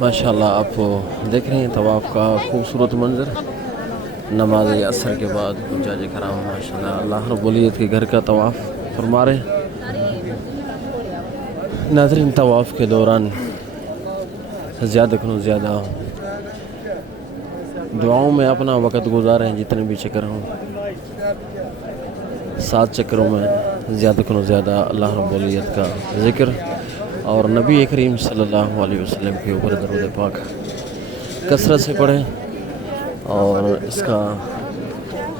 माशाल्लाह आप देख रहे हैं तवाफ़ का खूबसूरत मंजर। नमाज असर के बाद हुज्जाज कराम माशाल्लाह अल्लाह रब्बुल इज़्ज़त के घर का तवाफ़ फरमा रहे हैं। नाज़रीन तवाफ़ के दौरान ज़्यादा से ज़्यादा दुआओं में अपना वक़्त गुजारें। जितने भी चक्कर हों 7 चक्करों में ज़्यादा से ज़्यादा अल्लाह रब्बुल इज़्ज़त का ज़िक्र और नबी करीम सल्लल्लाहु अलैहि वसल्लम के ऊपर दरूद पाक कसरत से पढ़ें और इसका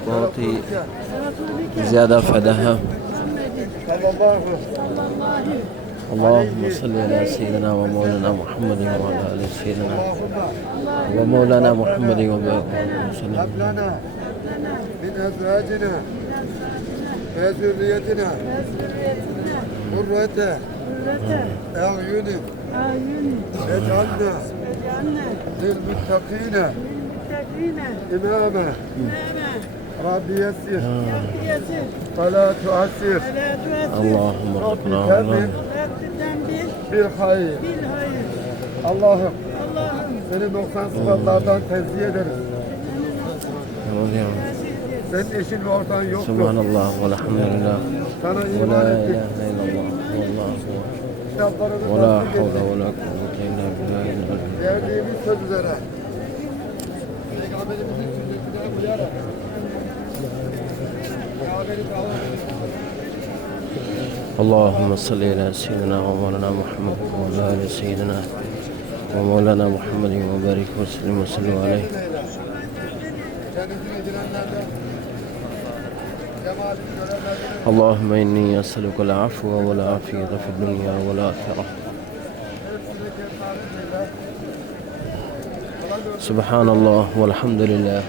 बहुत ही ज़्यादा फ़ायदा है। अल्लाहुम्मा सल्ली अला सय्यिदिना व मौलाना मुहम्मद व अला आलि सय्यिदिना व मौलाना मुहम्मद व قرة أعين اجعلنا للمتقين إماما ربي يسر فلا تعسر اللهم ارزقنا بالخير Allah'ım seni 90 sıfatlardan tenzih ederiz. Senin eşin ve ortağın yoktur. Subhanallah velhamdülillah Sana ve iman la ettik. ilahe illallah vallahu Kitaplarını ve la tasdik havle ettik. ve la kuvvete illa billahi Verdiğimiz söz üzere. Peygamberimizin sünnetine uyarak. اللهم صل على سيدنا ومولانا محمد وعلى آل سيدنا ومولانا محمد وبارك وسلم عليه. اللهم إني أسألك العفو والعافية في الدنيا والآخرة. سبحان الله والحمد لله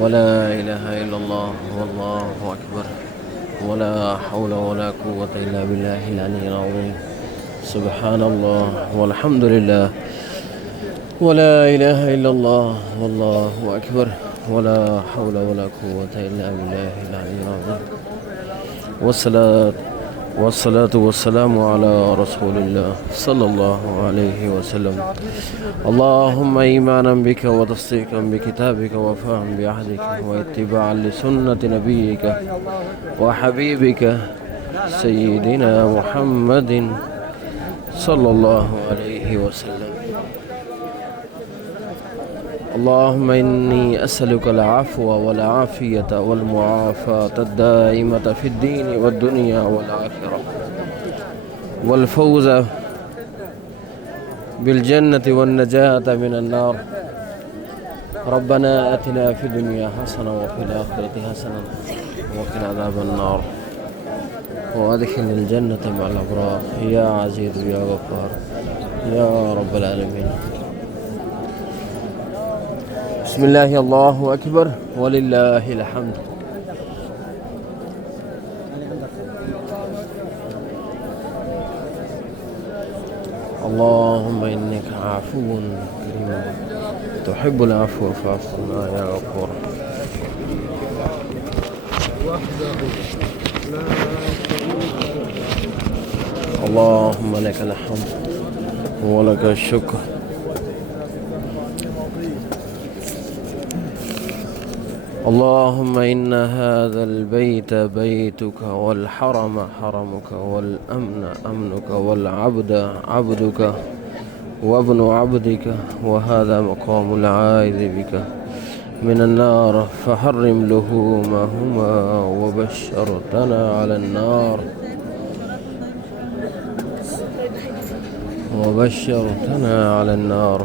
ولا إله إلا الله والله أكبر ولا حول ولا قوة إلا بالله العلي العظيم. سبحان الله والحمد لله ولا إله إلا الله والله أكبر ولا حول ولا قوة إلا بالله العلي العظيم. والصلاة والسلام على رسول الله صلى الله عليه وسلم. اللهم إيمانا بك وتصديقا بكتابك وفهم بعهدك واتباعا لسنة نبيك وحبيبك سيدنا محمد صلى الله عليه وسلم. اللهم إني أسألك العفو والعافية والمعافاة الدائمة في الدين والدنيا والآخرة والفوز بالجنة والنجاة من النار. ربنا آتنا في الدنيا حسنة وفي الآخرة حسنة وقنا عذاب النار وأدخلنا الجنة مع الأبرار يا عزيز يا غفار يا رب العالمين. بسم الله الله أكبر ولله الحمد. اللهم إنك عفو كريم تحب العفو فاعف عنا يا غفور. اللهم لك الحمد ولك الشكر. اللهم إن هذا البيت بيتك والحرم حرمك والأمن أمنك والعبد عبدك وابن عبدك وهذا مقام العائذ بك من النار فحرم لحومهما وبشرتنا على النار وبشرتنا على النار.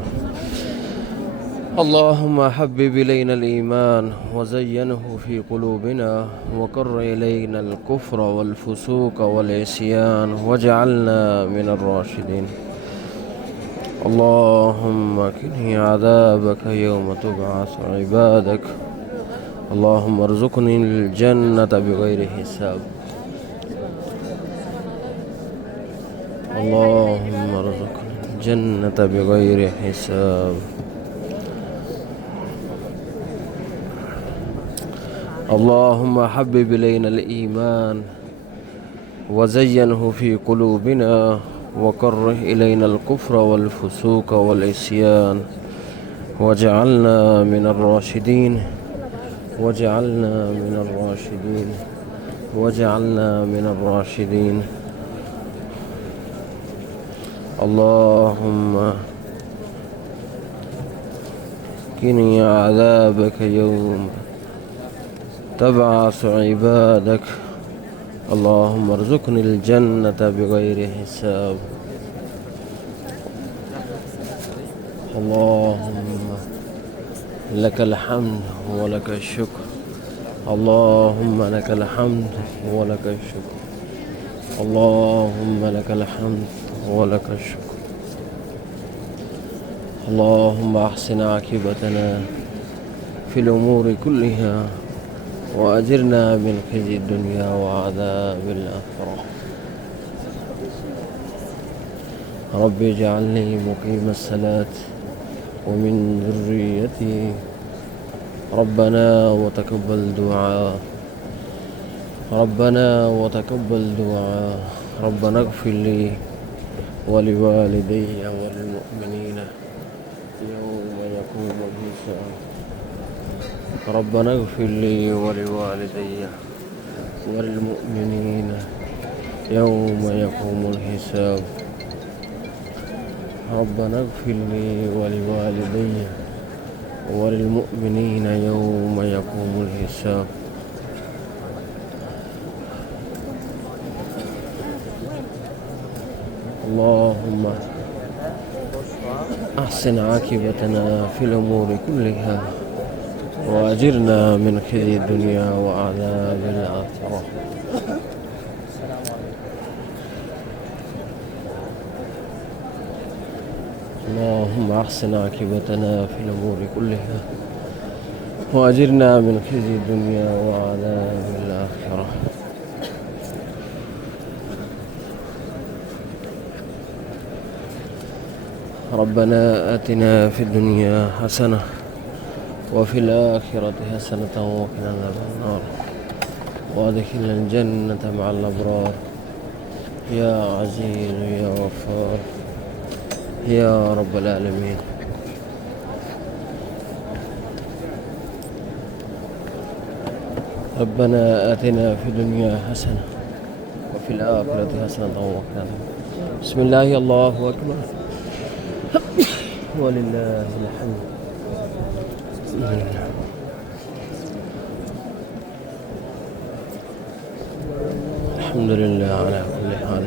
اللهم حبب إلينا الإيمان وزينه في قلوبنا وكر إلينا الكفر والفسوق والعصيان واجعلنا من الراشدين. اللهم قني عذابك يوم تبعث عبادك. اللهم ارزقني الجنة بغير حساب. اللهم ارزقني الجنة بغير حساب. اللهم حبب إلينا الإيمان وزينه في قلوبنا وكره إلينا الكفر والفسوق والعصيان واجعلنا من الراشدين واجعلنا من الراشدين واجعلنا من الراشدين. اللهم قني عذابك يوم تبعث عبادك. اللهم ارزقني الجنة بغير حساب. اللهم لك الحمد ولك الشكر. اللهم لك الحمد ولك الشكر. اللهم لك الحمد ولك الشكر. اللهم أحسن عاقبتنا في الأمور كلها وأجرنا من خزي الدنيا وعذاب الآخرة. رب اجعلني مقيم الصلاة ومن ذريتي ربنا وتقبل دعاء. ربنا وتقبل دعاء. ربنا اغفر لي ولوالدي وللمؤمنين يوم يقوم الحساب. ربنا اغفر لي ولوالدي وللمؤمنين يوم يقوم الحساب. ربنا اغفر لي ولوالدي وللمؤمنين يوم يقوم الحساب. اللهم أحسن عاقبتنا في الأمور كلها وأجرنا من خزي الدنيا وعذاب الآخرة. اللهم أحسن عاقبتنا في الأمور كلها وأجرنا من خزي الدنيا وعذاب الآخرة. ربنا آتنا في الدنيا حسنة وفي الآخرة حسنة وقنا عذاب النار وادخلنا الجنة مع الأبرار يا عزيز يا غفار يا رب العالمين. ربنا آتنا في الدنيا حسنة وفي الآخرة حسنة وقنا عذاب. بسم الله الله أكبر ولله الحمد. الحمد لله على كل حال.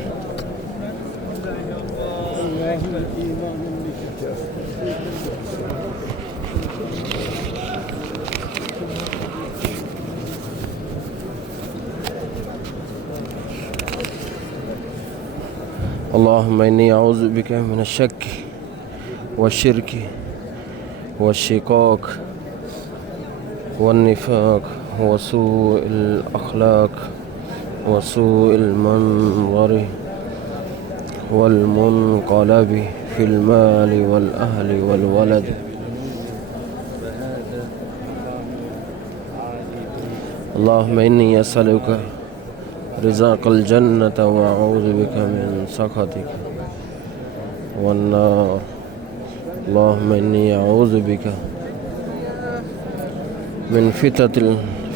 اللهم إني أعوذ بك من الشك والشرك والشقاق والنفاق وسوء الأخلاق وسوء المنظر والمنقلب في المال والأهل والولد. اللهم إني أسألك رزاق الجنة وأعوذ بك من سخطك والنار. اللهم إني أعوذ بك من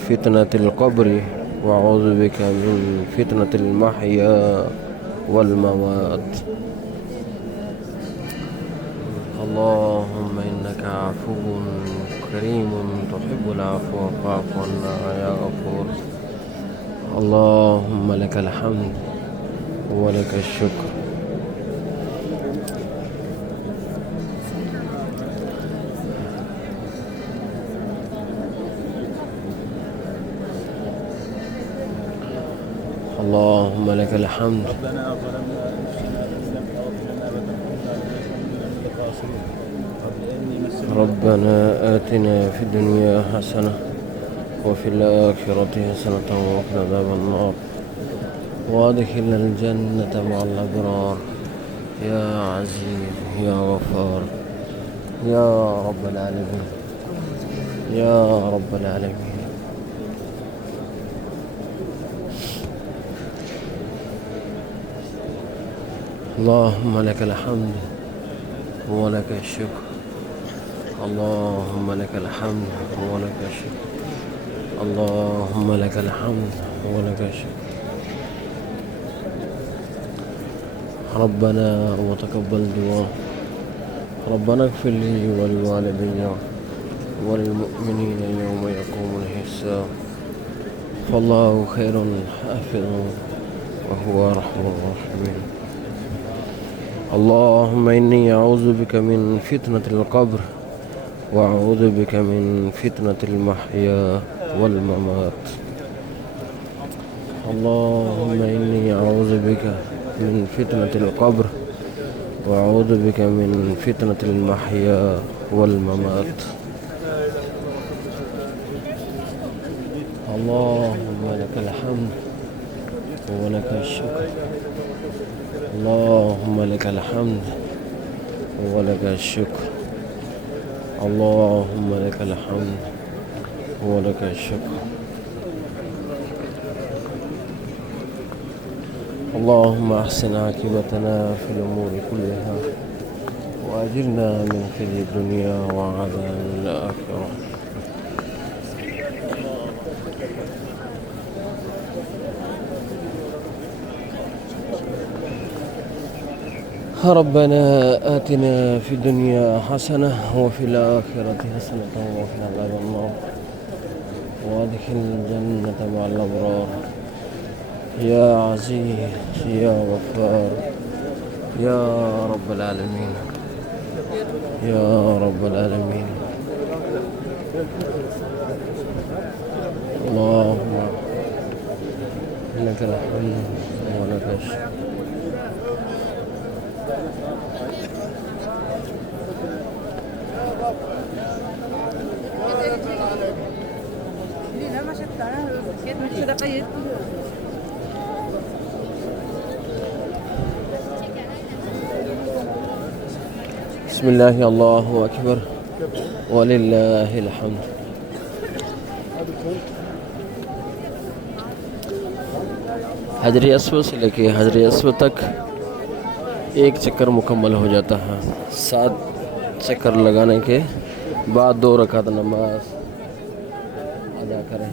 فتنة القبر وأعوذ بك من فتنة المحيا والممات. اللهم إنك عفو كريم تحب العفو فاعف عنا يا غفور. اللهم لك الحمد ولك الشكر. اللهم لك الحمد. ربنا آتنا في الدنيا حسنة وفي الآخرة حسنة وقنا عذاب النار وادخلنا الجنة مع الأبرار يا عزيز يا غفار يا رب العالمين يا رب العالمين. اللهم لك الحمد ولك الشكر. اللهم لك الحمد ولك الشكر. اللهم لك الحمد ولك الشكر. ربنا وتقبل دعاء. ربنا اغفر لي ولوالدي وللمؤمنين يوم يقوم الحساب. فالله خير حافظ وهو أرحم الراحمين. اللهم إني أعوذ بك من فتنة القبر وأعوذ بك من فتنة المحيا والممات. اللهم إني أعوذ بك من فتنة القبر وأعوذ بك من فتنة المحيا والممات. اللهم لك الحمد ولك الشكر. اللهم لك الحمد ولك الشكر. اللهم لك الحمد ولك الشكر. اللهم أحسن عاقبتنا في الأمور كلها وأجرنا من خزي الدنيا وعذاب الآخرة. ربنا آتنا في الدنيا حسنة وفي الآخرة حسنة وقنا عذاب النار وادخل الجنة مع الأبرار. يا عزيز يا غفار يا رب العالمين يا رب العالمين. اللهم لك الحمد ولك الشكر. بسم الله الله أكبر ولله الحمد. हजरी अस्वद से लेके हजरी अस्वद तक एक चक्कर मुकम्मल हो जाता है। 7 चक्कर लगाने के बाद 2 रकात नमाज अदा करें।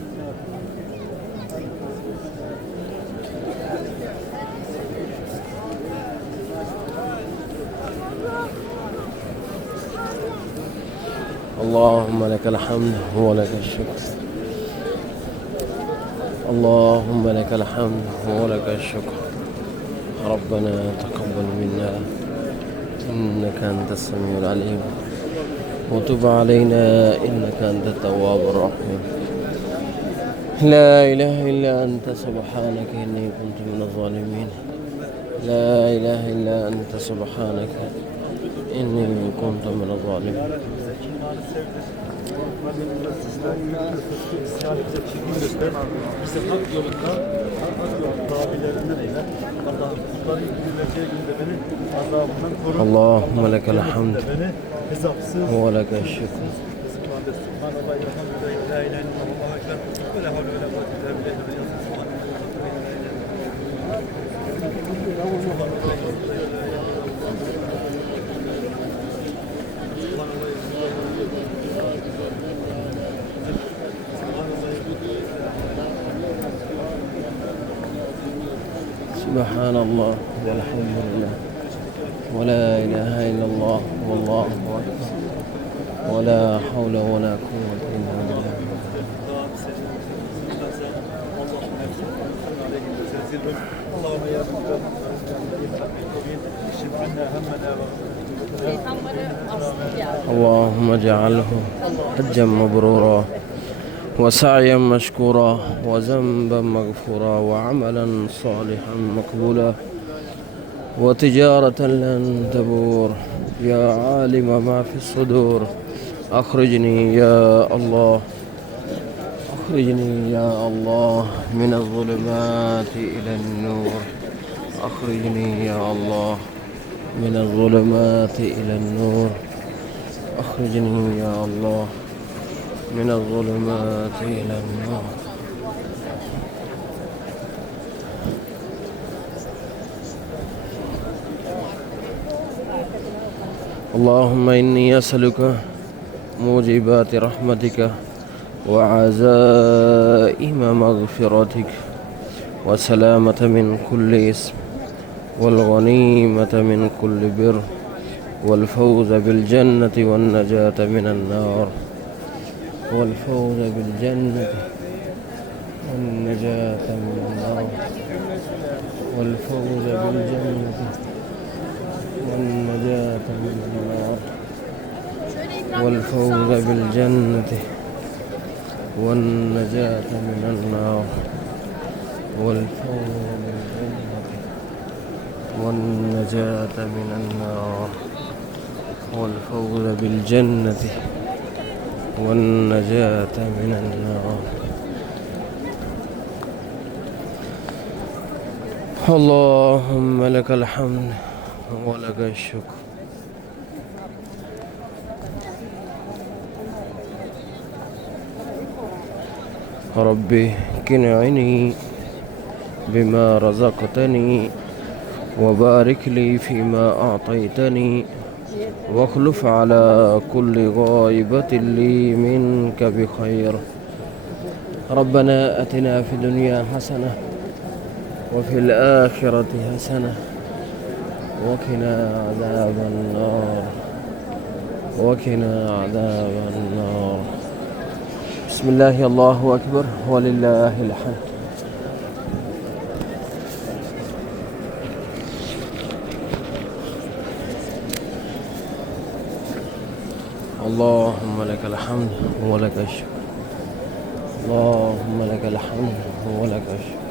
اللهم لك الحمد ولك الشكر. اللهم لك الحمد ولك الشكر. ربنا تقبل منا إنك أنت السميع العليم وتب علينا إنك أنت التواب الرحيم. لا إله إلا أنت سبحانك إني كنت من الظالمين. لا إله إلا أنت سبحانك إني كنت من الظالمين. اللهم لك الحمد ولك الشكر. سبحان الله والحمد لله ولا إله إلا الله والله أكبر ولا حول ولا قوة إلا بالله. اللهم اجعله حجا مبرورا وسعيا مشكورا وذنبا مغفورا وعملا صالحا مقبولا وتجارة لن تبور. يا عالم ما في الصدور أخرجني يا الله أخرجني يا الله من الظلمات إلى النور. أخرجني يا الله من الظلمات إلى النور. أخرجني يا الله من الظلمات إلى النور. اللهم إني أسألك موجبات رحمتك وعزائم مغفرتك والسلامة من كل إثم والغنيمة من كل بر والفوز بالجنة والنجاة من النار والفوز بالجنة والنجاة من النار والفوز بالجنة والنجاة من النار والفوز بالجنة والنجاة من النار والفوز بالجنة والنجاة من النار والفوز بالجنة والنجاة من النار. اللهم لك الحمد ولك الشكر. ربي كنعني بما رزقتني وبارك لي فيما أعطيتني واخلف على كل غائبة لي منك بخير. ربنا أتنا في الدنيا حسنة وفي الآخرة حسنة وقنا عذاب النار وقنا عذاب النار. بسم الله الله أكبر ولله الحمد. اللهم لك الحمد ولك الشكر. اللهم لك الحمد ولك الشكر.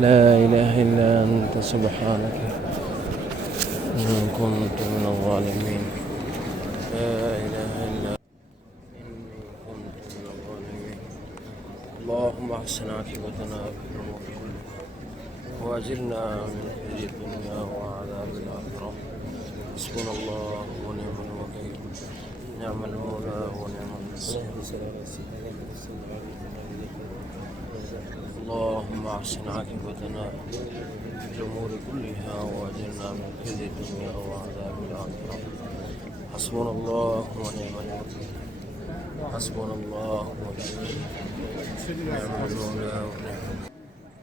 لا إله إلا أنت سبحانك إن كنت من الظالمين. لا إله إلا إني كنت من الظالمين. اللهم أحسن عاقبتنا في الأمور كلها وأجرنا من خزي الدنيا وعذاب الآخرة. حسبنا الله ونعم الوكيل نعم المولى ونعم النصير. اللهم أحسن عاقبتنا في الأمور كلها وأجرنا من خزي الدنيا وعذاب الآخرة. حسبنا الله ونعم الوكيل حسبنا الله ونعم المولى ونعم